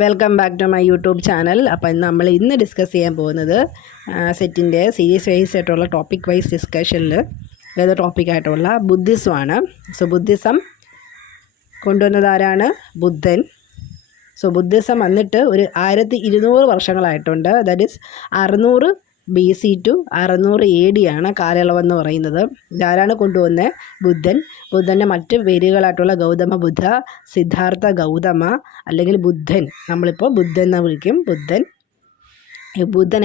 Welcome back to my YouTube channel. അപ്പോൾ നമ്മൾ ഇന്ന് ഡിസ്കസ് ചെയ്യാൻ പോകുന്നത് സെറ്റിൻ്റെ സീരീസ് വൈസ് ആയിട്ടുള്ള ടോപ്പിക് വൈസ് ഡിസ്കഷനിൽ ഏത് ടോപ്പിക്കായിട്ടുള്ള ബുദ്ധിസമാണ്. സോ ബുദ്ധിസം കൊണ്ടുവന്നത് ആരാണ്? ബുദ്ധൻ. സോ ബുദ്ധിസം വന്നിട്ട് ഒരു 1200 വർഷങ്ങളായിട്ടുണ്ട്. That is 600 BC to 600 AD ആണ് കാലയളവെന്ന് പറയുന്നത്. ഇതാരാണ് കൊണ്ടുവന്നത്? ബുദ്ധൻ. ബുദ്ധൻ്റെ മറ്റ് പേരുകളായിട്ടുള്ള ഗൗതമ ബുദ്ധ, സിദ്ധാർത്ഥ ഗൗതമ അല്ലെങ്കിൽ ബുദ്ധൻ, നമ്മളിപ്പോൾ ബുദ്ധൻ എന്ന് വിളിക്കും. ബുദ്ധൻ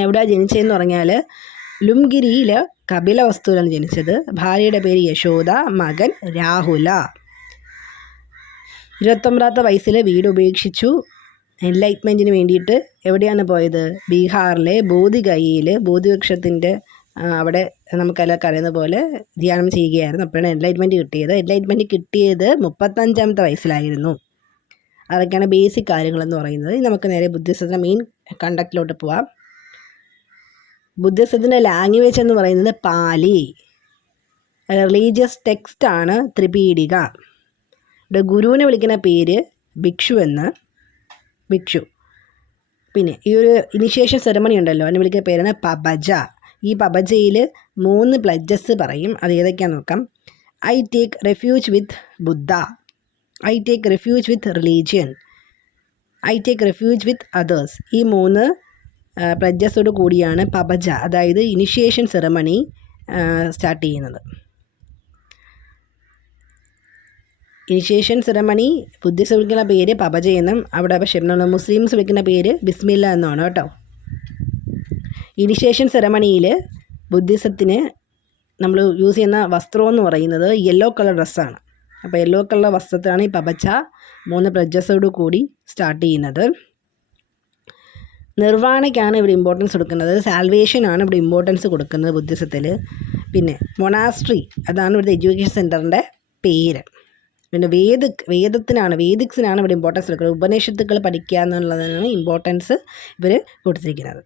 എവിടെയാണ് ജനിച്ചതെന്ന് പറഞ്ഞാൽ ലുംഗിരിയിൽ കപിലവസ്തുവിലാണ് ജനിച്ചത്. ഭാര്യയുടെ പേര് യശോദ, മകൻ രാഹുല. 29ാമത്തെ വയസ്സിൽ വീട് ഉപേക്ഷിച്ചു. എൻലൈറ്റ്മെൻറ്റിന് വേണ്ടിയിട്ട് എവിടെയാണ് പോയത്? ബീഹാറിലെ ബോധിഗയയിൽ ബോധിവൃക്ഷത്തിൻ്റെ അവിടെ നമുക്കെല്ലാം അറിയുന്ന പോലെ ധ്യാനം ചെയ്യുകയായിരുന്നു. അപ്പോഴാണ് എൻലൈറ്റ്മെൻറ്റ് കിട്ടിയത്. എൻലൈറ്റ്മെൻറ്റ് കിട്ടിയത് 35ാമത്തെ വയസ്സിലായിരുന്നു. അതൊക്കെയാണ് ബേസിക് കാര്യങ്ങളെന്ന് പറയുന്നത്. നമുക്ക് നേരെ ബുദ്ധിസത്തിൻ്റെ മെയിൻ കണ്ടക്റ്റിലോട്ട് പോവാം. ബുദ്ധിസത്തിൻ്റെ ലാംഗ്വേജ് എന്ന് പറയുന്നത് പാലി. റിലീജിയസ് ടെക്സ്റ്റാണ് ത്രിപീഡിക. ഇവിടെ ഗുരുവിനെ വിളിക്കുന്ന പേര് ഭിക്ഷു എന്ന്. പിന്നെ ഈ ഒരു ഇനിഷ്യേഷൻ സെറമണി ഉണ്ടല്ലോ, അതിനെ വിളിക്കുന്ന പേരാണ് പബജ. ഈ പബജയിൽ 3 പ്ലഡ്ജസ് പറയും. അത് ഏതൊക്കെയാണെന്ന് നോക്കാം. I take refuge with Buddha, I take refuge with religion, I take refuge with others. ഈ 3 പ്ലഡ്ജസോട് കൂടിയാണ് പബജ, അതായത് ഇനിഷ്യേഷൻ സെറമണി സ്റ്റാർട്ട് ചെയ്യുന്നത്. ഇനിഷ്യേഷൻ സെറമണി ബുദ്ധിസ്റ്റ് വിളിക്കുന്ന പേര് പബജ എന്നും അവിടെ പക്ഷേ മുസ്ലിംസ് വിളിക്കുന്ന പേര് ബിസ്മില്ല എന്നാണ് കേട്ടോ. ഇനിഷ്യേഷൻ സെറമണിയിൽ ബുദ്ധിസത്തിന് നമ്മൾ യൂസ് ചെയ്യുന്ന വസ്ത്രം എന്ന് പറയുന്നത് യെല്ലോ കളർ ഡ്രസ്സാണ്. അപ്പോൾ യെല്ലോ കളർ വസ്ത്രത്തിലാണ് ഈ പബജ 3 പ്ലഡ്ജസോട് കൂടി സ്റ്റാർട്ട് ചെയ്യുന്നത്. നിർവ്വാണയ്ക്കാണ് ഇവിടെ ഇമ്പോർട്ടൻസ് കൊടുക്കുന്നത്. സാൽവേഷനാണ് ഇവിടെ ഇമ്പോർട്ടൻസ് കൊടുക്കുന്നത് ബുദ്ധിസത്തിൽ. പിന്നെ മൊണാസ്ട്രി, അതാണ് ഇവിടുത്തെ എഡ്യൂക്കേഷൻ സെൻറ്ററിൻ്റെ പേര്. പിന്നെ വേദിക്സിനാണ് ഇവിടെ ഇമ്പോർട്ടൻസ് കൊടുക്കുന്നത്. ഉപനിഷത്തുക്കൾ പഠിക്കുക എന്നുള്ളതിനാണ് ഇമ്പോർട്ടൻസ് ഇവർ കൊടുത്തിരിക്കുന്നത്.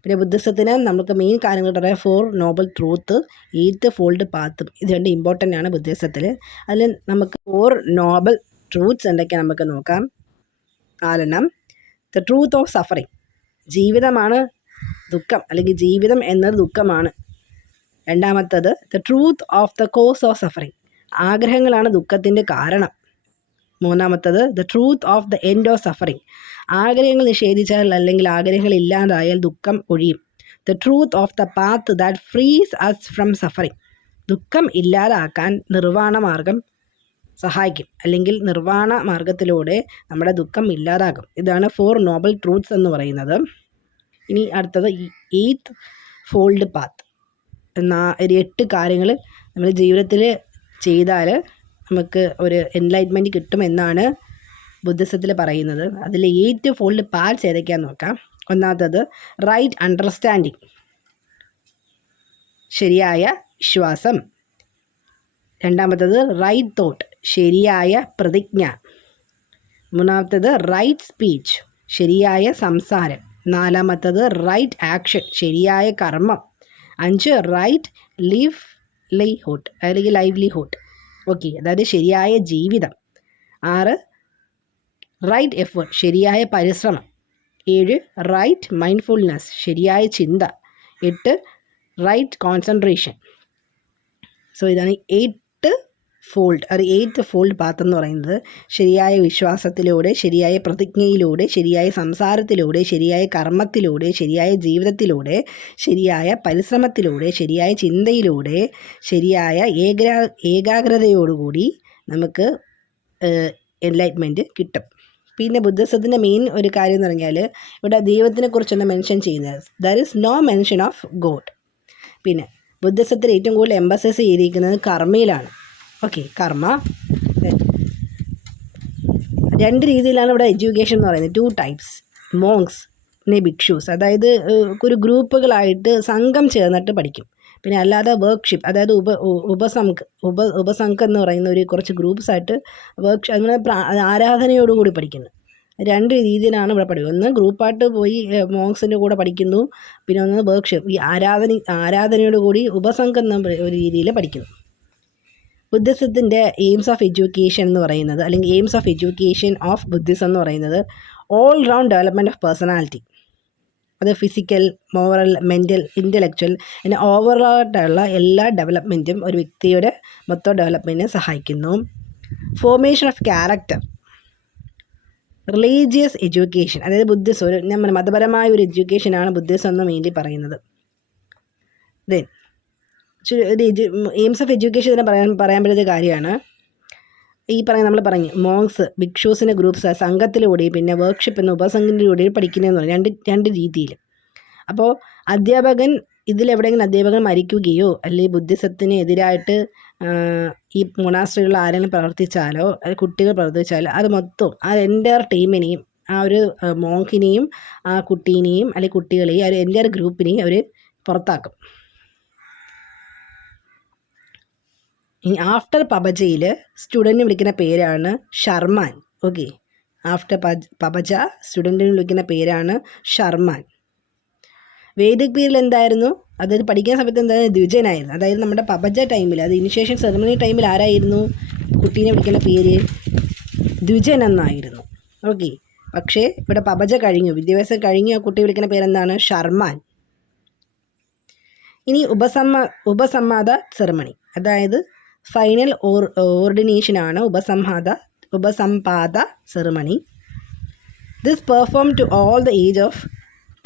പിന്നെ ബുദ്ധിസത്തിന് നമുക്ക് മെയിൻ കാര്യങ്ങൾ പറയാം. 4 നോബൽ ട്രൂത്ത്, 8 ഫോൾഡ് പാത്തും. ഇത് 2 ഇമ്പോർട്ടൻ്റ് ആണ് ബുദ്ധിസത്തിൽ. അതിൽ നമുക്ക് 4 നോബൽ ട്രൂത്ത്സ് എന്തൊക്കെയാണ് നമുക്ക് നോക്കാം. 4 ദ ട്രൂത്ത് ഓഫ് സഫറിങ്, ജീവിതമാണ് ദുഃഖം, അല്ലെങ്കിൽ ജീവിതം എന്നത് ദുഃഖമാണ്. 2ാമത്തത് the truth of the cause of suffering, ആഗ്രഹങ്ങളാണ് ദുഃഖത്തിൻ്റെ കാരണം. 3ാമത്തത് the truth of the end of suffering, ആഗ്രഹങ്ങൾ നിഷേധിച്ചാൽ അല്ലെങ്കിൽ ആഗ്രഹങ്ങൾ ഇല്ലാതായാൽ ദുഃഖം ഒഴിയും. The truth of the path that frees us from suffering, ദുഃഖം ഇല്ലാതാക്കാൻ നിർവ്വാണ മാർഗം സഹായിക്കും, അല്ലെങ്കിൽ നിർവ്വാണ മാർഗത്തിലൂടെ നമ്മുടെ ദുഃഖം ഇല്ലാതാകും. ഇതാണ് 4 നോബൽ ട്രൂത്ത്സ് എന്ന് പറയുന്നത്. ഇനി അടുത്തത് 8th ഫോൾഡ് പാത്ത്. 8 കാര്യങ്ങൾ നമ്മൾ ജീവിതത്തിൽ ചെയ്താൽ നമുക്ക് ഒരു എൻലൈറ്റ്മെൻറ്റ് കിട്ടുമെന്നാണ് ബുദ്ധിസത്തിൽ പറയുന്നത്. അതിൽ 8 ഫോൾഡ് പാർട്സ് ഏതൊക്കെയാണെന്ന് നോക്കാം. 1ാമത്തത് റൈറ്റ് അണ്ടർസ്റ്റാൻഡിങ്, ശരിയായ വിശ്വാസം. 2ാമത്തത് റൈറ്റ് തോട്ട്, ശരിയായ പ്രതിജ്ഞ. 3ാമത്തത് റൈറ്റ് സ്പീച്ച്, ശരിയായ സംസാരം. 4ാമത്തത് റൈറ്റ് ആക്ഷൻ, ശരിയായ കർമ്മം. 5 റൈറ്റ് ലൈവ്ലിഹുഡ് അല്ലെങ്കിൽ ലൈവ്ലിഹുഡ്, ഓക്കെ, അതായത് ശരിയായ ജീവിതം. 6 റൈറ്റ് എഫേർട്ട്, ശരിയായ പരിശ്രമം. 7 റൈറ്റ് മൈൻഡ്ഫുൾനെസ്, ശരിയായ ചിന്ത. 8 റൈറ്റ് കോൺസെൻട്രേഷൻ. സോ ഇതാണ് 8th ഫോൾഡ് പാത്ത് എന്ന് പറയുന്നത്. ശരിയായ വിശ്വാസത്തിലൂടെ, ശരിയായ പ്രതിജ്ഞയിലൂടെ, ശരിയായ സംസാരത്തിലൂടെ, ശരിയായ കർമ്മത്തിലൂടെ, ശരിയായ ജീവിതത്തിലൂടെ, ശരിയായ പരിശ്രമത്തിലൂടെ, ശരിയായ ചിന്തയിലൂടെ, ശരിയായ ഏകാഗ്രതയോടുകൂടി നമുക്ക് എൻലൈറ്റ്മെൻറ്റ് കിട്ടും. പിന്നെ ബുദ്ധിസത്തിൻ്റെ മെയിൻ ഒരു കാര്യം എന്ന് പറഞ്ഞാൽ ഇവിടെ ദൈവത്തിനെ കുറിച്ചൊന്ന് മെൻഷൻ ചെയ്യുന്നത്. There is no mention of God. പിന്നെ ബുദ്ധിസത്തിൽ ഏറ്റവും കൂടുതൽ എംബസൈസ് ചെയ്തിരിക്കുന്നത് കർമ്മയിലാണ്. ഓക്കെ, കർമ്മ. 2 രീതിയിലാണ് ഇവിടെ എഡ്യൂക്കേഷൻ എന്ന് പറയുന്നത്. 2 types, മോങ്സ് പിന്നെ ഭിക്ഷൂസ്. അതായത് ഒരു ഗ്രൂപ്പുകളായിട്ട് സംഘം ചേർന്നിട്ട് പഠിക്കും. പിന്നെ അല്ലാതെ വർക്ക്ഷിപ്പ്, അതായത് ഉപസംഘം എന്ന് പറയുന്ന ഒരു കുറച്ച് ഗ്രൂപ്പ്സായിട്ട് അതിന് ആരാധനയോടുകൂടി പഠിക്കുന്നു. 2 രീതിയിലാണ് ഇവിടെ പഠിക്കുന്നത്. ഒന്ന് ഗ്രൂപ്പായിട്ട് പോയി മോങ്സിൻ്റെ കൂടെ പഠിക്കുന്നു. പിന്നെ ഒന്ന് വർക്ക്ഷിപ്പ്, ഈ ആരാധനയോടുകൂടി ഉപസംഘം എന്ന ഒരു രീതിയിൽ പഠിക്കുന്നു. ബുദ്ധിസത്തിൻ്റെ എയിംസ് ഓഫ് എഡ്യൂക്കേഷൻ എന്ന് പറയുന്നത്, അല്ലെങ്കിൽ aims of education of Buddhism എന്ന് പറയുന്നത് all round development of personality. അത് ഫിസിക്കൽ, മോറൽ, മെൻ്റൽ, ഇൻ്റലക്ച്വൽ പിന്നെ ഓവറോളായിട്ടുള്ള എല്ലാ ഡെവലപ്മെൻറ്റും ഒരു വ്യക്തിയുടെ മൊത്തം ഡെവലപ്മെൻറ്റിനെ സഹായിക്കുന്നു. Formation of character, religious education, അതായത് ബുദ്ധിസം, ഒരു മതപരമായ ഒരു എഡ്യൂക്കേഷനാണ് ബുദ്ധിസം എന്ന് മെയിൻലി പറയുന്നത്. ദെൻ എയിംസ് ഓഫ് എഡ്യൂക്കേഷൻ തന്നെ പറയാൻ പറ്റുന്ന കാര്യമാണ് ഈ നമ്മൾ പറഞ്ഞു മോങ്സ്, ഭിക്ഷൂസിൻ്റെ ഗ്രൂപ്പ്സ് സംഘത്തിലൂടെ പിന്നെ വർക്ക്ഷോപ്പ് എന്ന ഉപസംഘത്തിലൂടെ പഠിക്കുന്നതെന്ന് പറഞ്ഞു രണ്ട് രീതിയിൽ. അപ്പോൾ അധ്യാപകൻ ഇതിലെവിടെയെങ്കിലും അധ്യാപകൻ മരിക്കുകയോ അല്ലെങ്കിൽ ബുദ്ധിസത്തിന് എതിരായിട്ട് ഈ മൊണാസ്ട്രികളിൽ ആരെങ്കിലും പ്രവർത്തിച്ചാലോ അല്ലെങ്കിൽ കുട്ടികൾ പ്രവർത്തിച്ചാലോ അത് മൊത്തം ആ എൻ്റയർ ടീമിനെയും ആ ഒരു മോങ്കിനെയും ആ കുട്ടീനെയും അല്ലെങ്കിൽ കുട്ടികളെയും ആ ഒരു എൻ്റയർ ഗ്രൂപ്പിനെയും അവർ പുറത്താക്കും. ഇനി ആഫ്റ്റർ പബജയിൽ സ്റ്റുഡൻറ്റിന് വിളിക്കുന്ന പേരാണ് ഷർമാൻ. ഓക്കെ, ആഫ്റ്റർ പബജ സ്റ്റുഡൻറ്റിന് വിളിക്കുന്ന പേരാണ് ഷർമാൻ. വേദിക് പീരിയഡിൽ എന്തായിരുന്നു, അതായത് പഠിക്കുന്ന സമയത്ത് എന്തായാലും ദ്വിജനായിരുന്നു. അതായത് നമ്മുടെ പബജ ടൈമിൽ, അത് ഇനിഷ്യേഷൻ സെറമണി ടൈമിൽ ആരായിരുന്നു കുട്ടീനെ വിളിക്കുന്ന പേര്? ദ്വിജൻ എന്നായിരുന്നു. ഓക്കെ, പക്ഷേ ഇവിടെ പബജ കഴിഞ്ഞു, വിദ്യാഭ്യാസം കഴിഞ്ഞു, ആ കുട്ടി വിളിക്കുന്ന പേരെന്താണ്? ഷർമാൻ. ഇനി ഉപസംഹാദ സെറമണി, അതായത് ഫൈനൽ ഓർഡിനേഷനാണ് upasampada ceremony. This perform to all the age of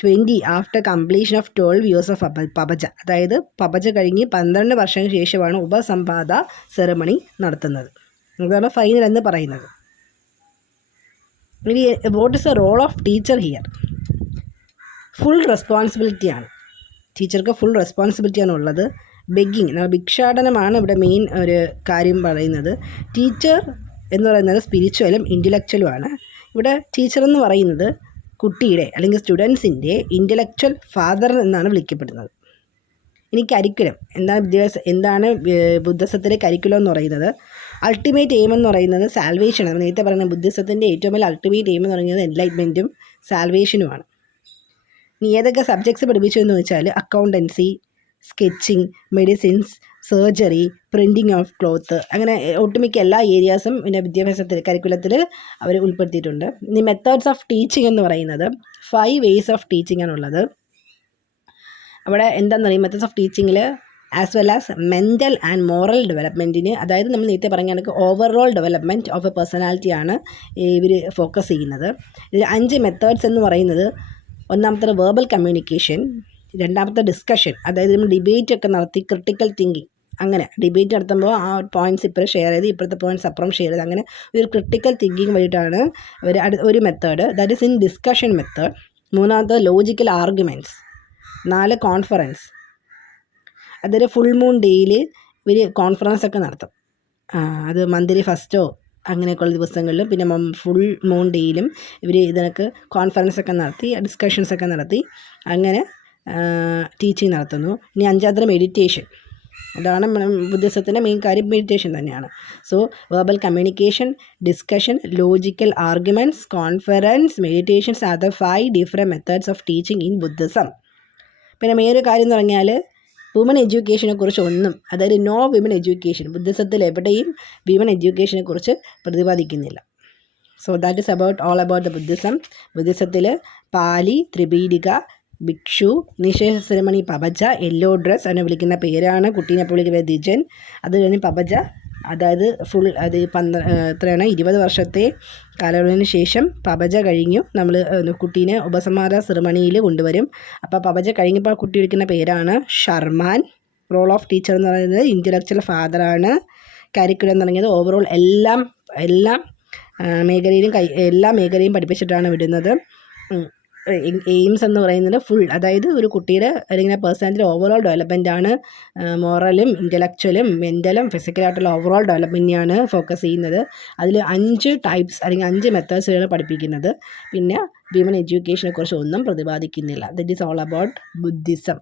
20 after completion of 12 years of pabbajja. അതായത് പബജ കഴിഞ്ഞ് 12 വർഷത്തിന് ശേഷമാണ് ഉപസംപാദ സെറമണി നടത്തുന്നത്. അതാണ് ഫൈനൽ എന്ന് പറയുന്നത്. ഇനി what is the role of teacher here? Full റെസ്പോൺസിബിലിറ്റിയാണ്, ടീച്ചർക്ക് ഫുൾ റെസ്പോൺസിബിലിറ്റിയാണ് ഉള്ളത്. ബെഗ്ഗിങ്, ഭിക്ഷാടനമാണ് ഇവിടെ മെയിൻ ഒരു കാര്യം പറയുന്നത്. ടീച്ചർ എന്ന് പറയുന്നത് സ്പിരിച്വലും ഇൻ്റലക്ച്വലുമാണ്. ഇവിടെ ടീച്ചർ എന്ന് പറയുന്നത് കുട്ടിയുടെ അല്ലെങ്കിൽ സ്റ്റുഡൻസിൻ്റെ ഇൻ്റലക്ച്വൽ ഫാദർ എന്നാണ് വിളിക്കപ്പെടുന്നത്. ഇനി കരിക്കുലം എന്താണ് ബുദ്ധിസത്തിലെ കരിക്കുലം എന്ന് പറയുന്നത്? അൾട്ടിമേറ്റ് എയിം എന്ന് പറയുന്നത് സാൽവേഷൻ. നേരത്തെ പറയുന്ന ബുദ്ധിസത്തിൻ്റെ ഏറ്റവും വലിയ അൾട്ടിമേറ്റ് എയിം എന്ന് പറയുന്നത് എൻലൈറ്റ്മെൻറ്റും സാൽവേഷനുമാണ്. ഇനി ഏതൊക്കെ സബ്ജക്ട്സ് പഠിപ്പിച്ചു എന്ന് വെച്ചാൽ accountancy, sketching, medicines, surgery, printing of cloth, അങ്ങനെ ഒട്ടുമിക്ക എല്ലാ ഏരിയാസും പിന്നെ വിദ്യാഭ്യാസത്തിൽ കരിക്കുലത്തിൽ അവർ ഉൾപ്പെടുത്തിയിട്ടുണ്ട്. ഇനി മെത്തേഡ്സ് ഓഫ് ടീച്ചിങ് എന്ന് പറയുന്നത് 5 വേസ് ഓഫ് ടീച്ചിങ് ആണുള്ളത്. അവിടെ എന്താണെന്ന് പറയും, മെത്തേഡ്സ് ഓഫ് ടീച്ചിങ്ങിൽ as well as mental and moral ഡെവലപ്മെൻറ്റിന്, അതായത് നമ്മൾ നേരത്തെ പറഞ്ഞ കണക്ക് ഓവറോൾ ഡെവലപ്മെൻറ്റ് ഓഫ് എ പേഴ്സണാലിറ്റിയാണ് ഇവർ ഫോക്കസ് ചെയ്യുന്നത്. ഇതിൽ 5 മെത്തേഡ്സ് എന്ന് പറയുന്നത്, ഒന്നാമത്തെ വേർബൽ കമ്മ്യൂണിക്കേഷൻ, രണ്ടാമത്തെ ഡിസ്കഷൻ, അതായത് നമ്മൾ ഡിബേറ്റ് ഒക്കെ നടത്തി ക്രിട്ടിക്കൽ തിങ്കിങ്, അങ്ങനെ ഡിബേറ്റ് നടത്തുമ്പോൾ ആ പോയിൻറ്റ്സ് ഇപ്പുറം ഷെയർ ചെയ്ത് ഇപ്പോഴത്തെ പോയിൻറ്റ്സ് അപ്പുറം ഷെയർ ചെയ്ത് അങ്ങനെ ഒരു ക്രിട്ടിക്കൽ തിങ്കിങ് വഴിയിട്ടാണ് ഒരു method, that is in discussion method. മൂന്നാമത്തെ ലോജിക്കൽ ആർഗ്യുമെൻറ്റ്സ്. 4 കോൺഫറൻസ്, അതൊരു ഫുൾ മൂൺ ഡേയിൽ ഇവർ കോൺഫറൻസ് ഒക്കെ നടത്തും. അത് മന്ത്ലി ഫസ്റ്റോ അങ്ങനെയൊക്കെയുള്ള ദിവസങ്ങളിലും പിന്നെ ഫുൾ മൂൺ ഡേയിലും ഇവർ ഇതിനൊക്കെ കോൺഫറൻസ് ഒക്കെ നടത്തി ഡിസ്കഷൻസ് ഒക്കെ നടത്തി അങ്ങനെ ടീച്ചിങ് നടത്തുന്നു. ഇനി 5ാമത്തെ മെഡിറ്റേഷൻ, അതാണ് ബുദ്ധിസത്തിൻ്റെ മെയിൻ കാര്യം, മെഡിറ്റേഷൻ തന്നെയാണ്. So verbal communication, discussion, logical arguments, conference, meditations are the 5 different methods of teaching in Buddhism. പിന്നെ മെയിൻ കാര്യം എന്ന് പറഞ്ഞാൽ വുമൻ എഡ്യൂക്കേഷനെ കുറിച്ച് ഒന്നും, അതായത് നോ വിമൻ എഡ്യൂക്കേഷൻ, ബുദ്ധിസത്തിൽ എവിടെയും വിമൻ എഡ്യൂക്കേഷനെ കുറിച്ച് പ്രതിപാദിക്കുന്നില്ല. So that is all about the Buddhism. ബുദ്ധിസത്തിൽ Pali, Tripitaka, bhikshu, initiation ceremony pabbajja, yellow dress അതിനെ വിളിക്കുന്ന പേരാണ്, കുട്ടീനെ അപ്പോൾ വിളിക്കുന്നത് ദ്വിജൻ. അത് കഴിഞ്ഞ് പബജ, അതായത് ഫുൾ അത് 20 വർഷത്തെ കാലയളവിന് ശേഷം പബജ കഴിഞ്ഞു നമ്മൾ കുട്ടീനെ ഉപസംഹാര സെറമണിയിൽ കൊണ്ടുവരും. അപ്പോൾ പബജ കഴിഞ്ഞപ്പോൾ ആ കുട്ടി വിളിക്കുന്ന പേരാണ് ഷർമാൻ. റോൾ ഓഫ് ടീച്ചർ എന്ന് പറയുന്നത് ഇൻ്റലക്ച്വൽ ഫാദറാണ്. കരിക്കുലം എന്ന് പറയുന്നത് ഓവറോൾ എല്ലാ മേഖലയും പഠിപ്പിച്ചിട്ടാണ് വിടുന്നത്. എയിംസ് എന്ന് പറയുന്നത് ഫുൾ, അതായത് ഒരു കുട്ടിയുടെ അല്ലെങ്കിൽ പേഴ്സണാലിറ്റി ഓവറോൾ ഡെവലപ്മെൻറ്റാണ്. മോറലും ഇൻ്റലക്ച്വലും മെൻ്റലും ഫിസിക്കലായിട്ടുള്ള ഓവറോൾ ഡെവലപ്മെൻറ്റിനാണ് ഫോക്കസ് ചെയ്യുന്നത്. അതിൽ 5 ടൈപ്സ് അല്ലെങ്കിൽ 5 മെത്തേഡ്സുകൾ പഠിപ്പിക്കുന്നത്. പിന്നെ വിമൻ എഡ്യൂക്കേഷനെ കുറിച്ച് ഒന്നും പ്രതിപാദിക്കുന്നില്ല. That is all about Buddhism.